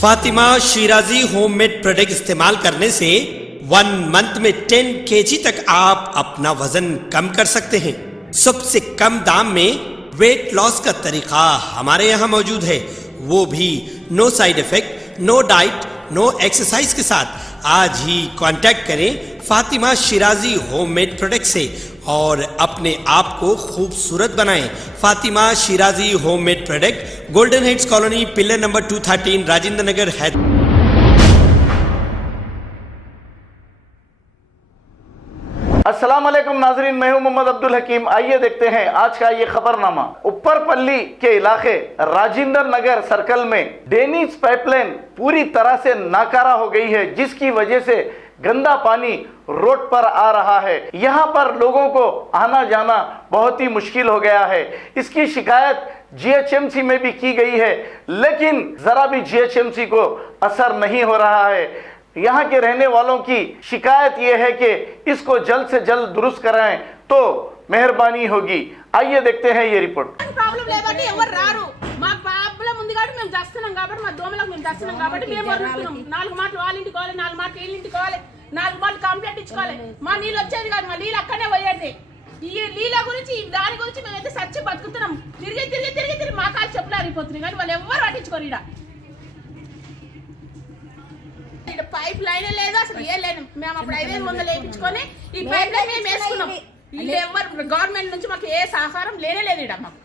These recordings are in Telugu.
फातिमा शिराजी होममेड प्रोडक्ट इस्तेमाल करने से 1 मंथ में 10 kg तक आप अपना वजन कम कर सकते हैं। सबसे कम दाम में वेट लॉस का तरीका हमारे यहाँ मौजूद है, वो भी no side effect, no diet, no exercise के साथ। आज ही कांटेक्ट करें फातिमा शिराजी होममेड प्रोडक्ट से और अपने आप को खूबसूरत बनाएं। Fatima Shirazi homemade product, golden heads colony, pillar number 213, Rajendra Nagar, Hyderabad. अस्सलाम वालेकुम नाजरीन, मैं हूं मोहम्मद अब्दुल हकीम। आइए देखते हैं आज का ये खबरनामा। ऊपरपल्ली के इलाके राजेंद्र नगर सर्कल में डेनिस पाइपलाइन पूरी तरह से नाकारा हो गई है, जिसकी वजह से गंदा पानी रोड पर आ रहा है। यहाँ पर लोगों को आना जाना बहुत ही मुश्किल हो गया है। इसकी शिकायत जीएचएमसी में भी की गई है, लेकिन जरा भी जीएचएमसी को असर नहीं हो रहा है। यहाँ के रहने वालों की शिकायत यह है कि इसको जल्द से जल्द दुरुस्त कराएं तो मेहरबानी होगी। आइए देखते हैं ये रिपोर्ट। ప్రాబ్లం లేబట్టి ఎవరు రారు, మా ప్రాబ్లం ఉంది కాబట్టి మేము చేస్తున్నాం కాబట్టి మా దోమలకు మేము చేస్తున్నాం కాబట్టి మేము వరుస్తున్నాం। 4 మాటలు వాళ్ళ ఇంటికి పోవాలి, 4 మాటలు వీళ్ళ ఇంటికి పోవాలి, 4 మాటలు కంప్లైంట్ ఇచ్చుకోవాలి। మా నీళ్ళు వచ్చేది కాదు, మా నీళ్ళు అక్కడనే పోయేది। ఈ నీళ్ళ గురించి దాని గురించి మేమైతే సచ్చి బతుకుతున్నాం। తిరిగి తిరిగి తిరిగి తిరిగి మా కాలు చెప్పులు అరిగిపోతున్నాయి, కానీ వాళ్ళు ఎవరు పట్టించుకోరు। ఇక్కడ పైప్ లైన్ లేదు, అసలు ఏ లేదు। మేము అప్పుడు 500 వేయించుకొని ఈ పైప్ లైన్ మేము వేసుకున్నాం। వీళ్ళు ఎవరు గవర్నమెంట్ నుంచి మాకు ఏ సహకారం లేనే లేదు ఇక్కడ మాకు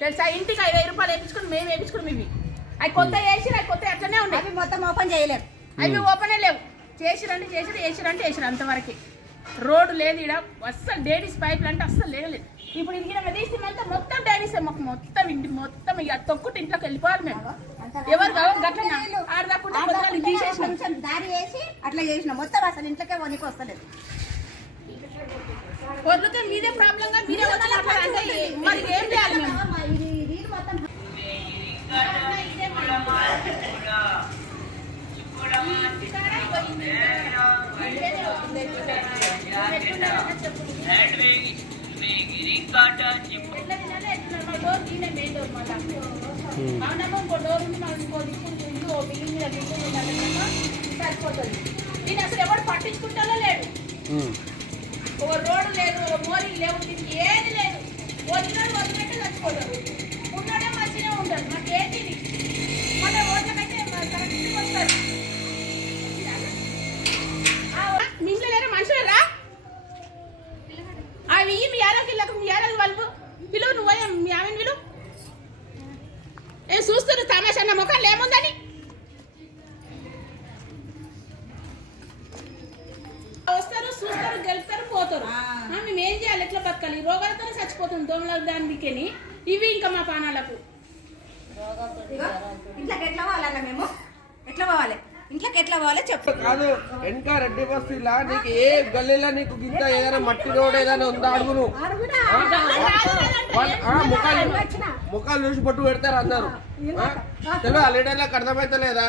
తెలుసా। ఇంటికి 5,000 రూపాయలు వేయించుకుని మేము వేయించుకున్నాం। ఇవి అవి కొత్త వేసి అవి కొత్త అట్లనే ఉన్నాయి, అవి మొత్తం ఓపెన్ చేయలేము, అవి ఓపెనే లేవు। చేసిరంటే చేసిరు, వేసిరంటే వేసిరు, అంతవరకు రోడ్డు లేదు ఇక్కడ అస్సలు। డేడీస్ పైపులు అంటే అస్సలు లేదు। ఇప్పుడు ఇంటికి తీసి మొత్తం డేడీస్ మాకు మొత్తం ఇంటి మొత్తం ఇక తొక్కుటి ఇంట్లోకి వెళ్ళిపోవాలి మేము। ఎవరు గట్ల ఆడదాకుండా దారి వేసి అట్లా చేసిన మొత్తం అసలు ఇంట్లోకే వనికి వస్తలేదు। వదిలితే మీదే ప్రాబ్లం గా మీరే వచ్చి మాట్లాడంటే మరి ఏం చేయాలి మేము? దీన్ని అసలు ఎవరు పట్టించుకుంటారో లేడు। ఒక రోడ్డు లేదు, ఒక మోరీలు లేవు, దీనికి ఏది లేదు। వదిలినాడు వదిలినట్టు చచ్చిపోతారు, ఉన్నాడే మంచిగా ఉంటారు। మాకు ఏంటి మన ఓట్లకైతే కరెక్ట్ వస్తారు। మీ ఇంట్లో లేరు మనుషులరా? అవి మీ యాలకి మీ యాలకి వాళ్ళు పిలువు, నువ్వు మీ ఆమెను పిలువు। ఏం చూస్తున్నారు తమాషా? నా ముఖాలు ఏముందని వస్తారు, చూస్తారు, గెలుస్తారు, పోతారు। మేము ఏం చేయాలి? ఎట్లా బతకాలి? రోగాలతో చచ్చిపోతుంది దోమలకు దానికని ఇవి ఇంకా మా పానాలకు। ఇంట్లోకి ఎట్లా పోవాలన్నా మేము ఎట్లా పోవాలి? ఇంట్లోకి ఎట్లా పోవాలి చెప్పు। కాదు వెనక రెడ్డి బస్తీలా నీకు ఏ గల్లీలో నీకు గింత ఏదైనా మట్టి రోడ్ ఏదైనా ఉందా అడుగు నువ్వు। ముఖాలు చూసి పట్టు పెడతారు అందరు, తెలుగు లీడర్లకు అర్థమైతే లేదా?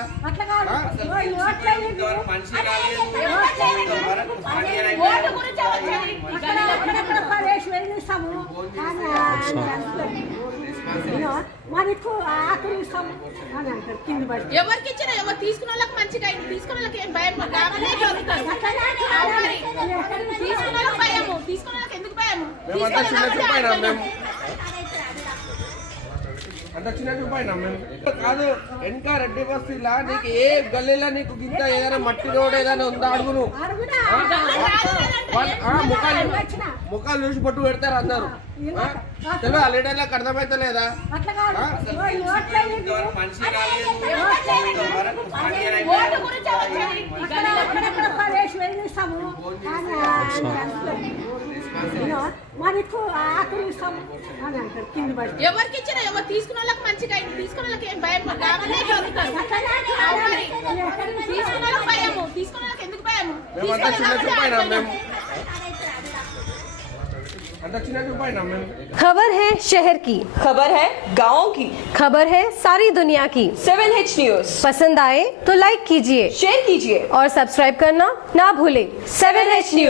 ఎవరికి ఇచ్చినా ఎవరు తీసుకున్న వాళ్ళకి మంచిగా, తీసుకున్న వాళ్ళకి ఏం భయం? తీసుకున్న వాళ్ళకి భయము, తీసుకున్న వాళ్ళకి ఎందుకు భయము? కాదు వెనక రెడ్డి బస్తీలా నీకు ఏ గల్లీలో నీకు గింత ఏదైనా మట్టి రోడ్ ఏదైనా ఉందా అడుగు నువ్వు। ముఖాలు చూసి పట్టు పెడతారు అందరు, తెలుగు లీడర్లకు అర్థమైతే లేదా? ఎవరికి ఇచ్చినా ఎవరు తీసుకున్న వాళ్ళకి మంచిగా, తీసుకున్న వాళ్ళకి ఏం భయం? తీసుకున్న వాళ్ళకి భయము, తీసుకున్న వాళ్ళకి ఎందుకు భయము? खबर है शहर की, खबर है गाँव की, खबर है सारी दुनिया की। 7H न्यूज पसंद आए तो लाइक कीजिए, शेयर कीजिए और सब्सक्राइब करना ना भूलें। 7H news.